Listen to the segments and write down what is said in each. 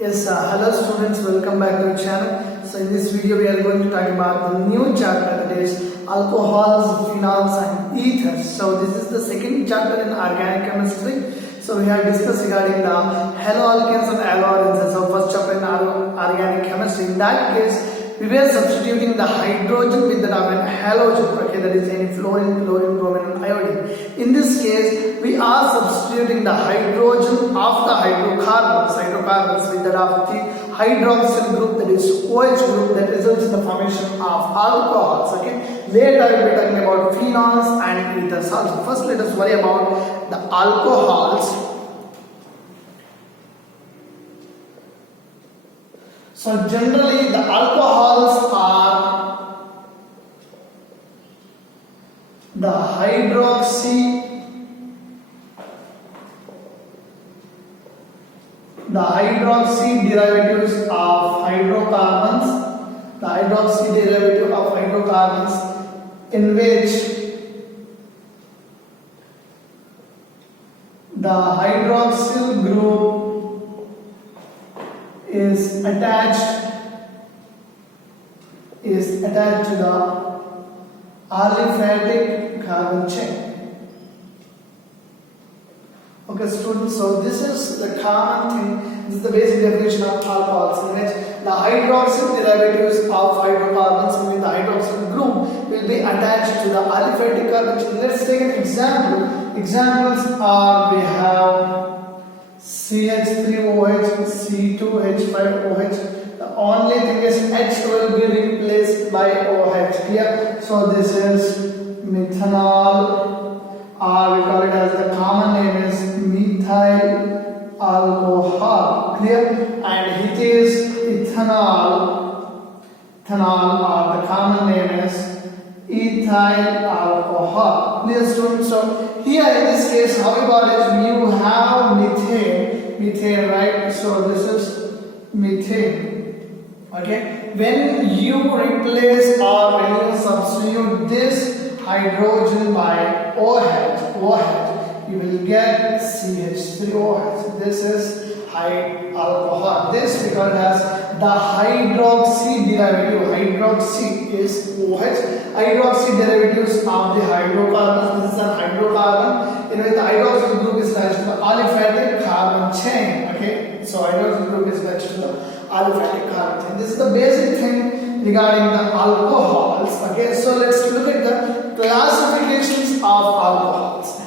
Yes, hello students, welcome back to the channel. So in this video we are going to talk about the new chapter, that is alcohols, phenols and ethers. So this is the second chapter in organic chemistry. So we have discussed regarding the haloalkanes and allorenes. So first chapter in organic chemistry. In that case, we were substituting the hydrogen with the halogen. Okay, that is any fluorine, chlorine, bromine and iodine. In this case, we are substituting the hydrogen of the hydrocarbons with that of the hydroxyl group, that is OH group, that results in the formation of alcohols. Okay, later I will be talking about phenols and ethers also. First, let us worry about the alcohols. So generally the alcohols are the hydroxy derivatives of hydrocarbons, in which the hydroxyl group is attached to the aliphatic carbon chain. Okay students, so this is the common thing, this is the basic definition of alcohols, in which the hydroxyl derivatives of hydrocarbons with the hydroxyl group will be attached to the aliphatic carbon chain. Let's take an example. Examples are, we have CH3OH, C2H5OH. The only thing is H will be replaced by OH here. So this is methanol, or we call it as the common name is methyl alcohol. Clear? And it is ethanol, or the common name is ethyl alcohol. Clear students? So here in this case, how we got it? You have methane, right? So this is methane. Okay. When you replace or when you substitute this hydrogen by OH, you will get CH3OH. This is high alcohol. This we call it as the hydroxy derivative. Hydroxy is OH. Hydroxy derivatives of the hydrocarbons. This is an hydrocarbon in which the hydroxyl group is attached to the aliphatic carbon chain. Okay, so hydroxyl group is attached to the aliphatic carbon chain. This is the basic thing regarding the alcohols. Okay, so let's look at the classifications of alcohols.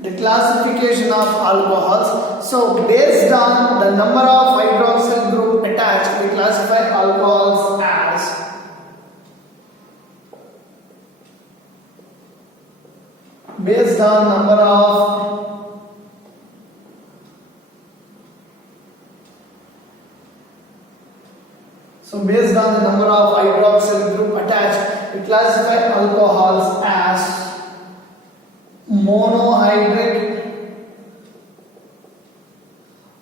The classification of alcohols. So based on the number of hydroxyl group attached, we classify alcohols as based on number of hydroxyl group attached, we classify alcohols as monohydric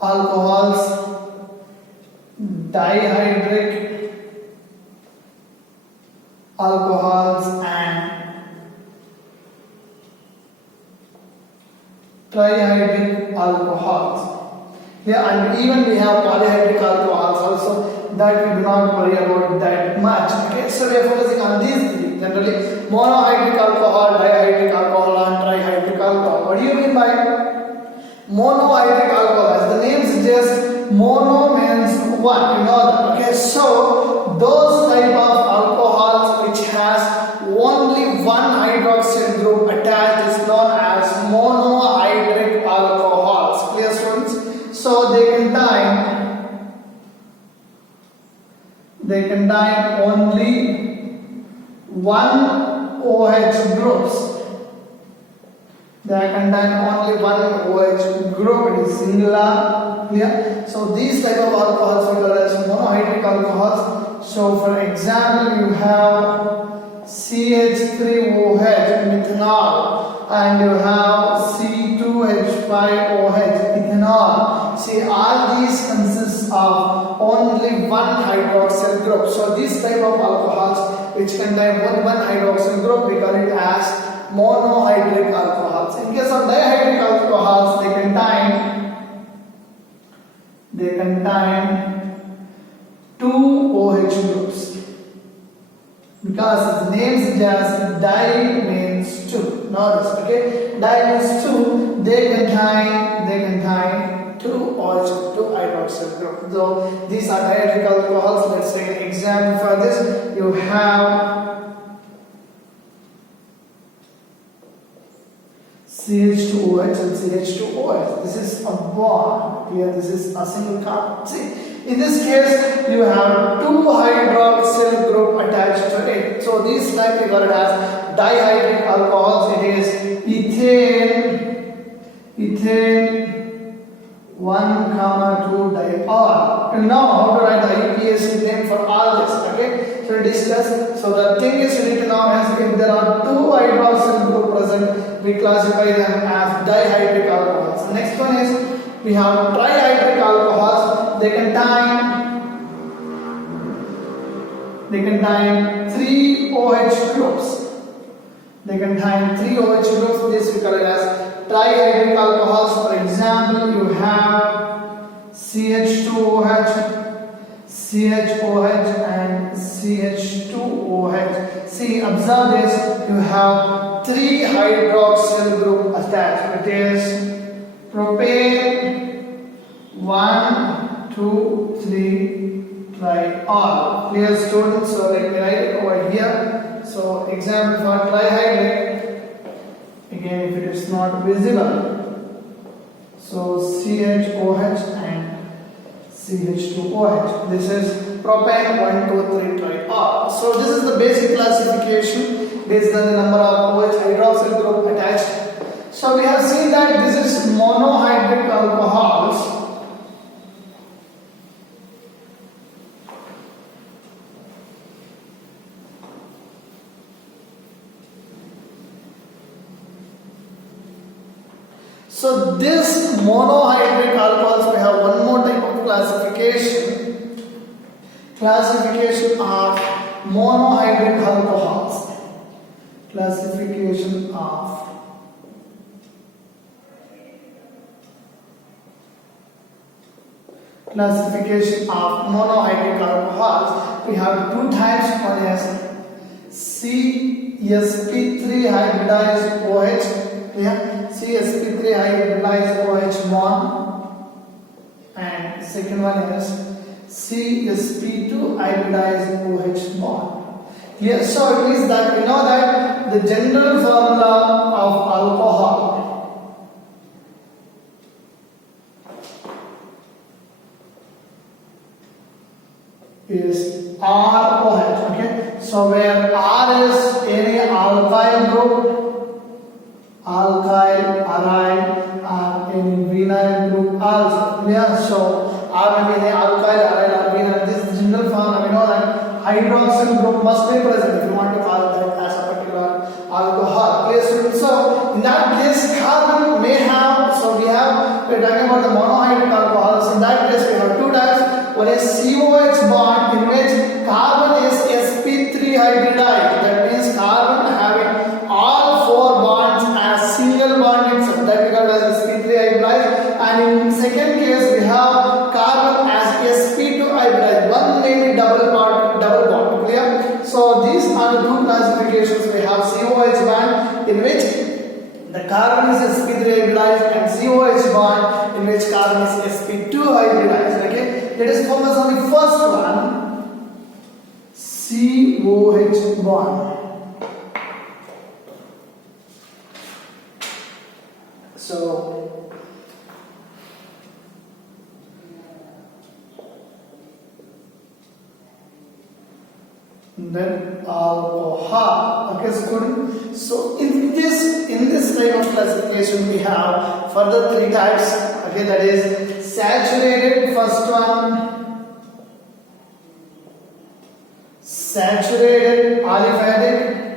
alcohols, dihydric alcohols and trihydric alcohols. Yeah, and even we have polyhydric alcohols also, that we do not worry about that much. Okay, so we are focusing on these three generally: monohydric alcohol, dihydric alcohol and trihydric alcohol. What do you mean by monohydric alcohol? As the name suggests, mono means one, you know that. Okay, so those type of alcohols which has only one hydroxyl group attached is known as monohydric alcohols. Clear students? So they contain only one OH groups. They contain only one OH group. It is singular. Clear? So these type of alcohols we call as monohydric alcohols. So for example, you have CH3OH, methanol, and you have C2H5OH, ethanol. See, all these consist of only one hydroxyl group. So this type of alcohols which contain only one hydroxyl group, we call it as monohydric alcohols. In case of dihydric alcohols, they contain two OH groups, because its name suggests di means two. Notice, okay, di means two. They contain two OH, two hydroxyl group. So these are dihydric alcohols. Let's say an example for this. You have CH2OH and CH2OH. This is a bond. Here, this is a single carbon. See, in this case, you have two hydroxyl group attached to it. So these like we call it as dihydric alcohols. It is ethane 1,2 diol. You know how to write the EPAC name for all this. Okay, so discuss. So the thing is, you need to know as if there are two hydroxyl group present, we classify them as dihydric alcohols. The next one is we have trihydric alcohols. They contain three OH groups. This we call it as trihydric alcohols. For example, you have CH2OH, CHOH, and CH2OH. See, observe this. You have three hydroxyl group attached. It is propane 1, 2, 3 triol. Clear, students? So let me write it over here. So example for trihydric. Again, if it is not visible, so CHOH and CH2OH. This is propane 1, 2, 3 triol. So this is the basic classification based on the number of OH hydroxyl group attached. So we have seen that this is monohydric alcohols. So this monohydric alcohols, we have one more type of classification of monohydric alcohols. Classification of monohydric alcohols. We have two types. One is CsP3 hybridized OH. CsP3 hybridized OH bond, and second one is CsP2 hybridized OH bond. Here, so it means that we know that the general formula of alcohol is ROH. Okay, so where R is any alkyl group, alkyl, aride, or any vinyl group also. Yeah, so R may be alkyl, aride, or vinyl. This is general form. We know that hydroxyl group must be present if you want to call that as a particular alcohol. Okay, so in that case, carbon may have. So we're talking about the monohydric alcohols. In that case, we have two types. One is COH bond, in which carbon is sp3 hybridized. That means carbon having all four bonds as single bond itself. That we call as sp3 hybridized. And in second case, we have carbon as sp2 hybridized. One may be double bond. Clear? So these are the two classifications. We have COH bond, in which the carbon is sp3 hybridized, and COH bond, in which carbon is sp2 hybridized. Okay, let us focus on the first one, COH bond. So then alcohol. Okay, student. So in this type of classification, we have further three types. Okay, that is saturated. First one, saturated aliphatic.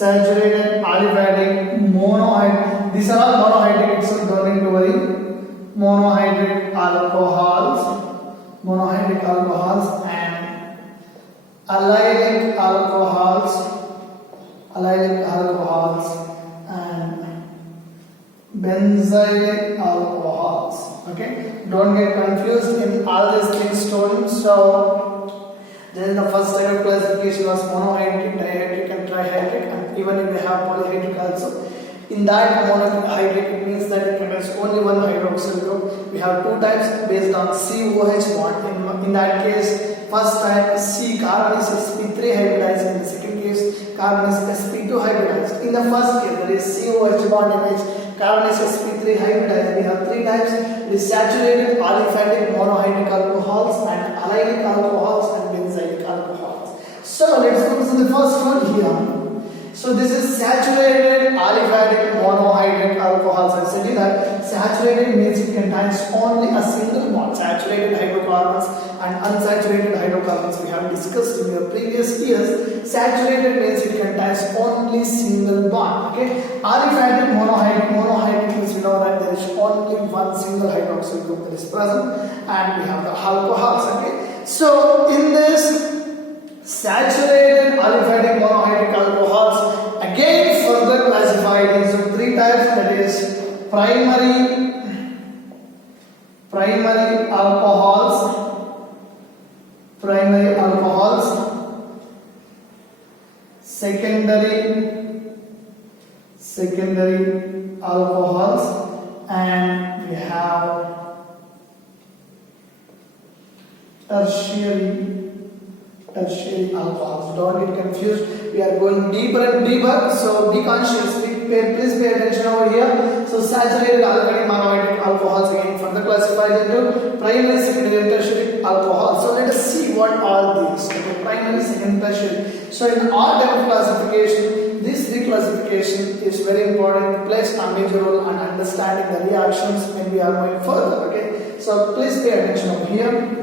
saturated aliphatic monohydrate. These are all monohydrate, so don't need to worry. Monohydrate alcohols and allylic alcohols and benzylic alcohols. Okay, don't get confused in all these things, students. So then the first type of classification was monohydrate, dihydric and trihydric, and even if we have polyhydric also. In that monohydrate, it means that it contains only one hydroxyl group. We have two types based on COH bond. In that case, first type C carbon is sp3 hybridized. In the second case, carbon is sp2 hybridized. In the first case, there is COH bond in which carbon is sp3 hybridized. We have three types: the saturated aliphatic monohydrate alcohols and allylic alcohols and benzylic alcohols. So let's go to the first one here. So this is saturated aliphatic monohydrate alcohols. I said that saturated means it contains only a single bond. Saturated hydrocarbons and unsaturated hydrocarbons we have discussed in the previous years. Saturated means it contains only single bond. Okay. Aliphatic monohydrate means we know that there is only one single hydroxyl group that is present, and we have the alcohols. Okay. So in this saturated aliphatic monohydrate alcohols again further classified into three types, that is primary alcohols, secondary alcohols, and we have tertiary alcohols. Don't get confused. We are going deeper and deeper, so be conscious. Please pay attention over here. So saturated aliphatic monohydrate alcohols again further classified into primary, secondary, and tertiary alcohols. So let us see what are these. Okay, primary, secondary, tertiary. So in our type of classification, this reclassification is very important. It plays a major role in understanding the reactions when we are going further. Okay, so please pay attention over here.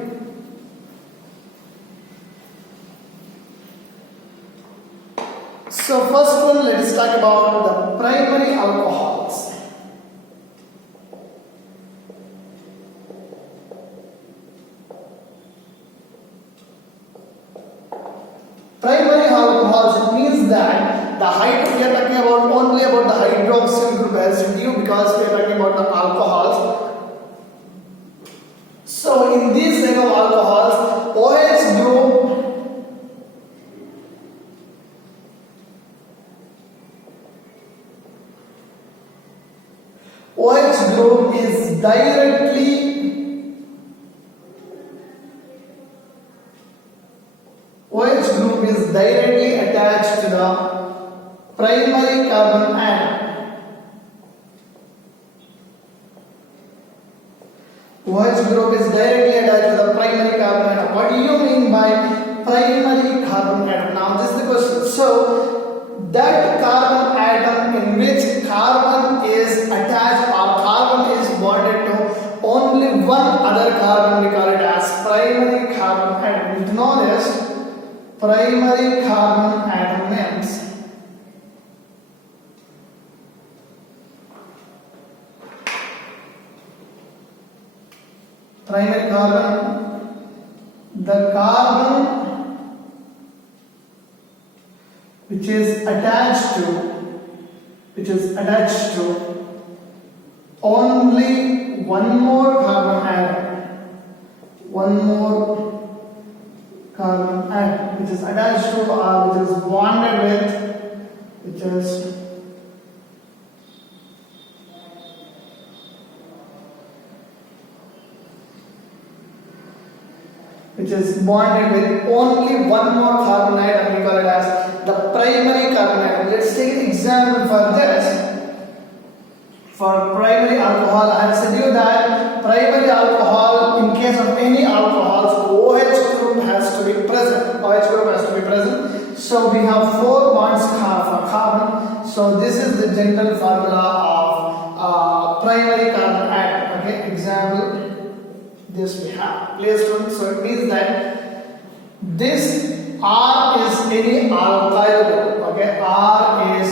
So first one, let us talk about the primary alcohols. Primary alcohols, it means that we are talking about only about the hydroxyl group residue, because we are talking about the alcohols. So in these type of alcohols, OH group is directly attached to the primary carbon atom. OH group is directly attached to the primary carbon atom. What do you mean by primary carbon atom? Now this is the question. So that carbon atom in which carbon is attached or carbon is bonded to only one other carbon, we call it as primary carbon atom. You know this primary carbon atom names. Primary carbon, the carbon which is attached to only one more carbon atom, which is attached to or which is bonded with, which is bonded with only one more carbon atom, we call it as the primary carbon atom. Let's take an example for this. For primary alcohol, I have said you that primary alcohol, in case of any alcohols, OH group has to be present. So we have 4 bonds for carbon. So this is the general formula of primary carbon atom. Okay, example. This we have. Clear, students? So it means that this R is any alkyl group. Okay, R is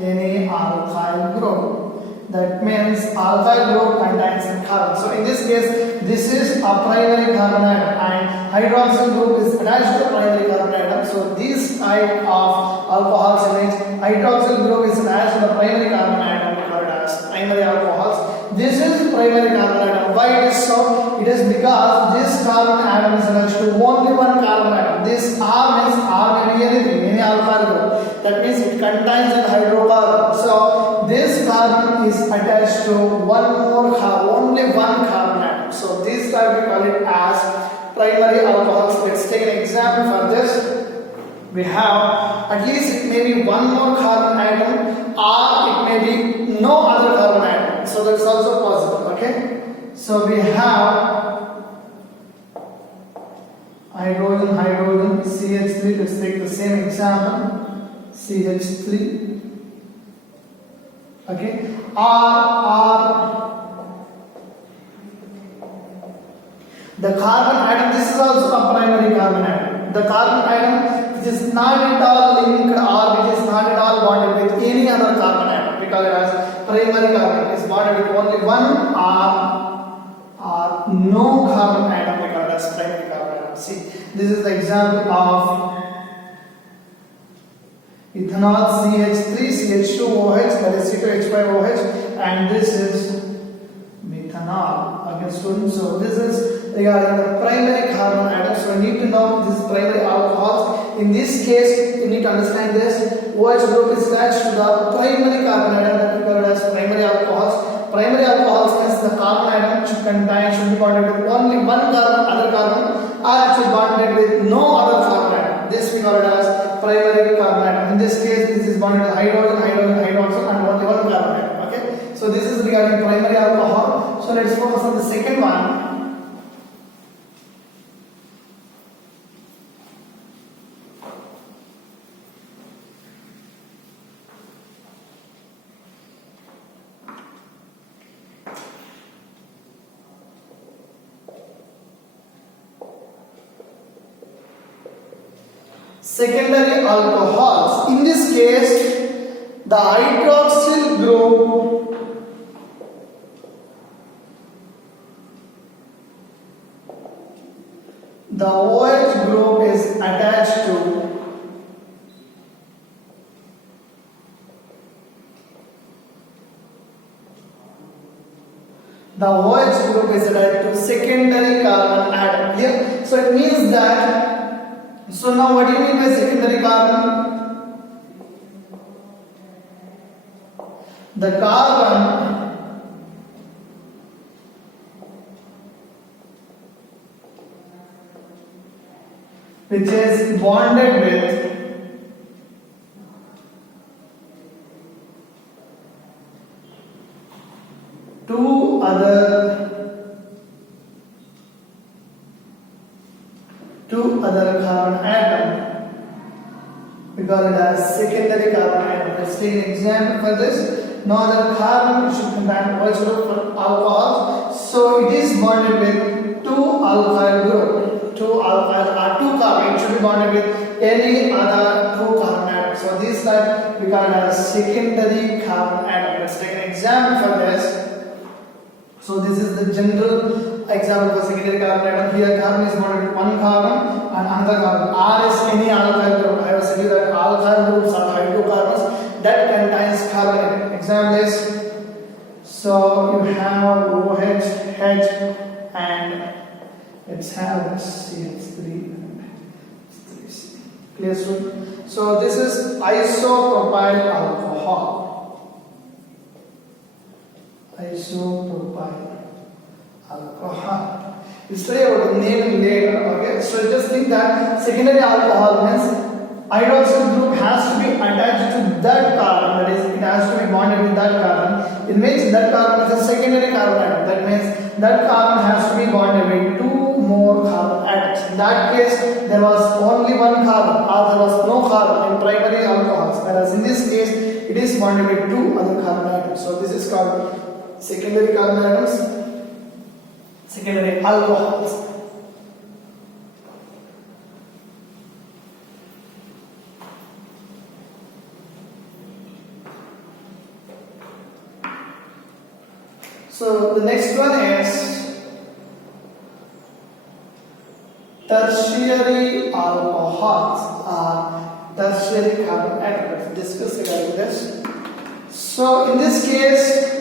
any alkyl group. That means alkyl group contains carbon. So in this case, this is a primary carbon atom and hydroxyl group is attached to primary carbon atom. So this type of alcohols means hydroxyl group is attached to the primary carbon atom called as primary alcohols. This is primary carbon atom. Why it is so? It is because this carbon atom is attached to only one carbon atom. This R means R may be anything, any alkyl group. That means it contains a hydrocarbon. So this carbon is attached to one more carbon, only one carbon atom. So this type we call it as primary alcohols. Let's take an example for this. We have at least it may be one more carbon atom or it may be no other carbon atom. So that's also possible. Okay. So we have hydrogen, CH3. Let's take the same example. CH3. Okay. The carbon atom, this is also a primary carbon atom. The carbon atom which is not at all linked or which is not at all bonded with any other carbon atom, we call it as primary carbon. It is bonded with only one or no carbon atom, we call it as primary carbon atom. See, this is the example of ethanol CH3 CH2OH, that is C2H5OH, and this is methanol. Okay, students, so this is regarding the primary carbon atom. So you need to know this primary alcohols. In this case, you need to understand this. OH group is attached to the primary carbon atom that we call it as primary alcohols. Primary alcohols means the carbon atom should be bonded with only one carbon, other carbon, or it should be bonded with no other carbon atom. This we call it as primary carbon atom. In this case, this is bonded with hydrogen, hydroxyl, and only one carbon atom. Okay. So this is regarding primary alcohol. So let's focus on the second one. Secondary alcohols. In this case, the hydroxyl group the OH group is attached to secondary carbon atom. Here, so it means that. So now what do you mean by secondary carbon? The carbon which is bonded with two other carbon atom, we call it as secondary carbon atom. Let's take an example for this. No other carbon should contain OH group for alcohols. So it is bonded with two alkyl group. Two carbon. It should be bonded with any other two carbon atom. So this type we call it as secondary carbon atom. Let's take an example for this. So this is the general example for secondary carbon atom. Here carbon is bonded with one carbon and another carbon. R is any alkyl group. I have said you that alkyl groups are hydrocarbons that contains carbon. Example is, so you have OH, H, and let's have CH3 and H3C. Clear, student? So this is isopropyl alcohol. Isopropyl alcohol. We'll study about the name later. Okay, so just think that secondary alcohol means hydroxyl group has to be attached to that carbon, that is, it has to be bonded with that carbon. It means that carbon is a secondary carbon atom. That means that carbon has to be bonded with two more carbon atoms. In that case, there was only one carbon or there was no carbon in primary alcohols, whereas in this case, it is bonded with two other carbon atoms. So this is called secondary carbon atoms, secondary alcohols. So the next one is tertiary alcohols or tertiary carbon atoms. Let's discuss regarding this. So in this case,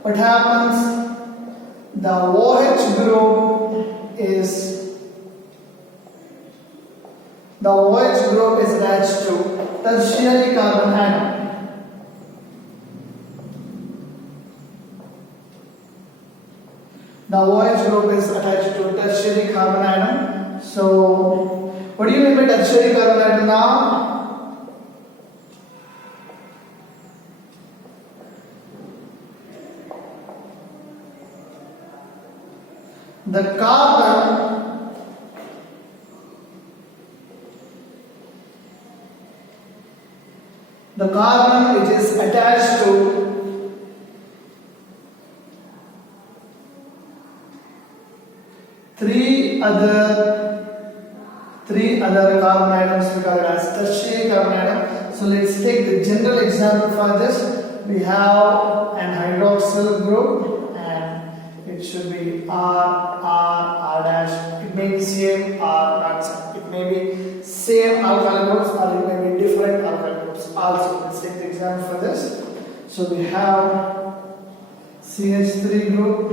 what happens? The OH group is attached to tertiary carbon atom. The OH group is attached to tertiary carbon atom. So, what do you mean by tertiary carbon atom now? The carbon which is attached to three other carbon atoms, we call it as tertiary carbon atom. So let's take the general example for this. We have an hydroxyl group and it should be R dash. It may be same or not same. It may be same alkyl groups or it may be different alkyl groups. Also, let's take the example for this. So we have CH3 group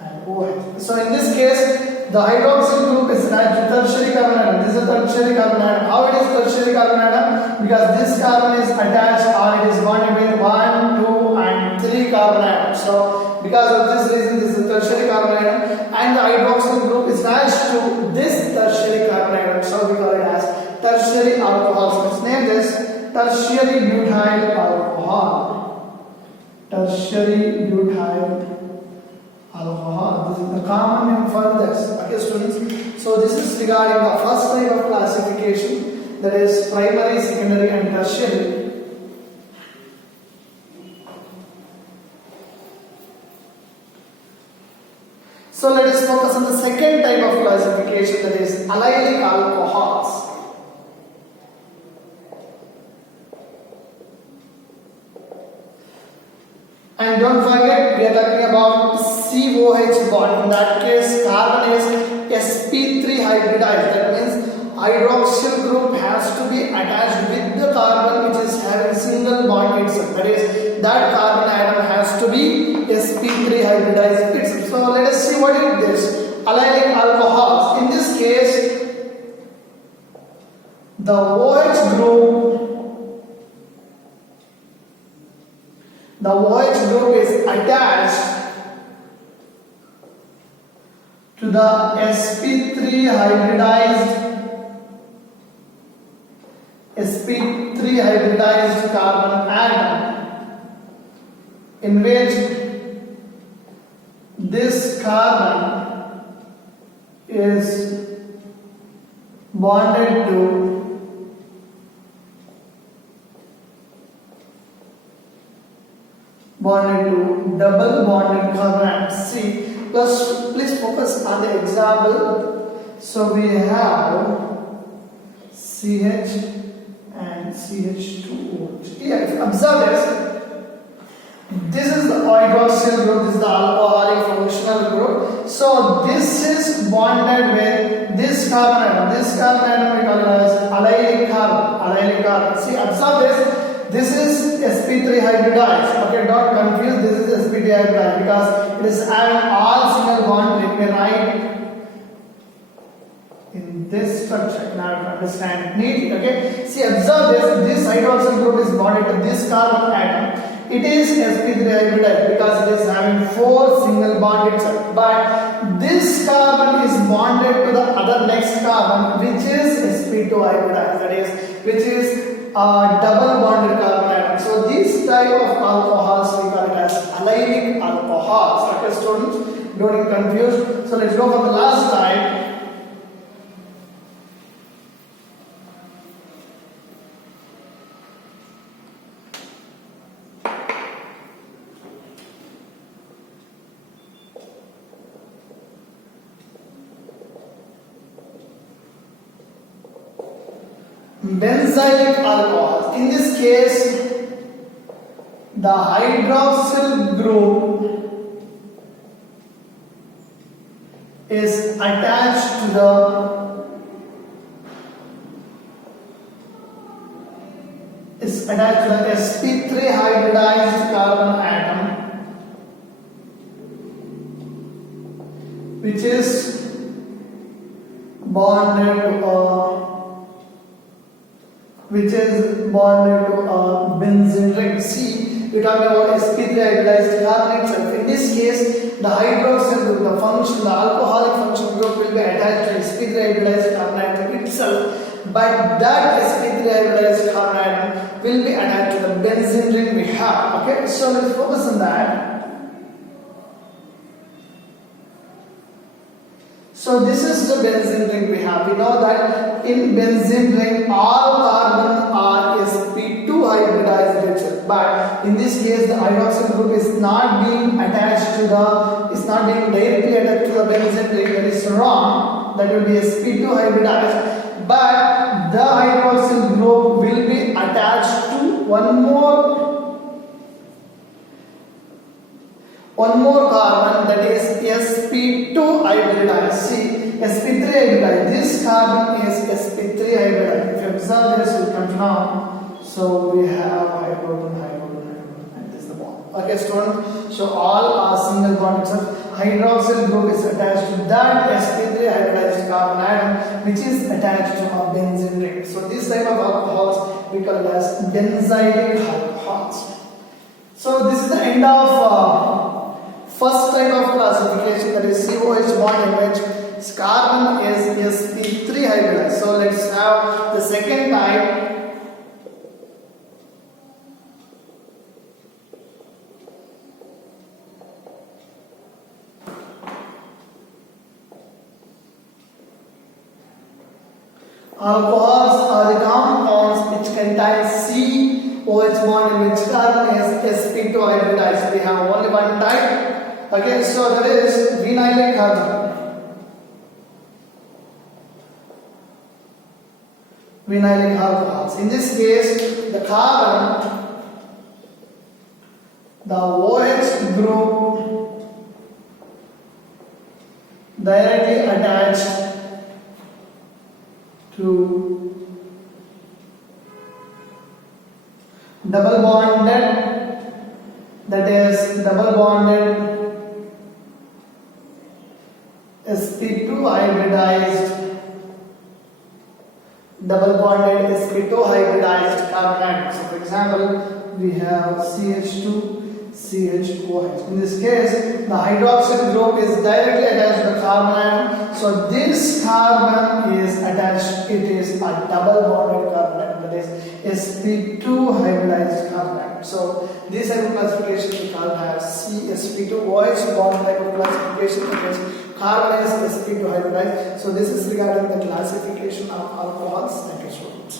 and OH. So in this case, the hydroxyl group is attached to tertiary carbon atom. This is a tertiary carbon atom. How it is tertiary carbon atom? Because this carbon is attached or it is bonded with 1, 2 and 3 carbon atoms. So because of this reason, this is a tertiary carbon atom and the hydroxyl group is attached to this tertiary carbon atom. So we call it as tertiary alcohol. So let's name this tertiary butyl alcohol. Tertiary butyl alcohol. This is the common name for this. Okay, students. So this is regarding the first type of classification, that is primary, secondary, and tertiary. So let us focus on the second type of classification, that is allylic alcohols. And don't forget, we are talking about COH bond. In that case, carbon is sp3 hybridized. That means hydroxyl group has to be attached with the carbon which is having single bond itself. That is, that carbon atom has to be sp3 hybridized itself. So let us see what is this allylic alcohols. In this case, the OH group is attached to the sp3 hybridized carbon atom, in which this carbon is bonded to double bonded carbon atom. See, please focus on the example. So we have CH and CH2OH. Yeah, if you observe this is the hydroxyl group, this is the alcoholic functional group. So this is bonded with this carbon atom. This carbon atom we call it as allylic carbon. See, observe this. This is sp3 hybridized. Okay, don't confuse. This is sp3 hybridized because it is having all single bond. Let me write in this structure in order to understand neatly. Okay, see, observe this. This hydroxyl group is bonded to this carbon atom. It is sp3 hybridized because it is having 4 single bond itself. But this carbon is bonded to the other next carbon, which is sp2 hybridized. That is, which is double bonded carbon atom. So these type of alcohols we call it as allylic alcohols. Okay, students, don't get confused. So let's go for the last type. Benzylic alcohol. In this case, the hydroxyl group is attached to the sp3 hybridized carbon atom, which is bonded to a benzene ring. See, we're talking about sp3 hybridized carbon itself. In this case, the hydroxyl group, the alcoholic function group will be attached to sp3 hybridized carbon atom itself, but that sp3 hybridized carbon atom will be attached to the benzene ring we have. Okay, so let's focus on that. So this is the benzene ring we have. We know that in benzene ring all carbons are sp2 hybridized itself, but in this case the hydroxyl group is not being directly attached to the benzene ring. That is wrong. That will be sp2 hybridized, but the hydroxyl group will be attached to one more carbon, that is sp2 hybridized. See, sp3 hybridized. This carbon is sp3 hybridized. If you observe this, you come to know. So we have hydrogen, and this is the bond. Okay, student. So all are single bond itself. Hydroxyl group is attached to that sp3 hybridized carbon atom, which is attached to a benzene ring. So this type of alcohols we call as benzylic alcohols. So this is the end of first type of classification, that is COH bond in which carbon is sp3 hybridized. So let's have the second type. Alcohols are the compounds which contain COH bond in which carbon is sp2 hybridized. We have only one type. Okay, so that is vinylic carbon. Vinylic alcohols. In this case, the carbon, the OH group directly attached to double bonded sp2 hybridized carbon atom. So for example, we have CH2 CHOH. In this case, the hydroxyl group is directly attached to the carbon atom. So this carbon is attached, it is a double bonded carbon atom, that is sp2 hybridized carbon atom. So this type of classification we call as CsP2OH bond type of classification, because carbon is sp2 hybridized. So this is regarding the classification of alcohols. Thank you so much.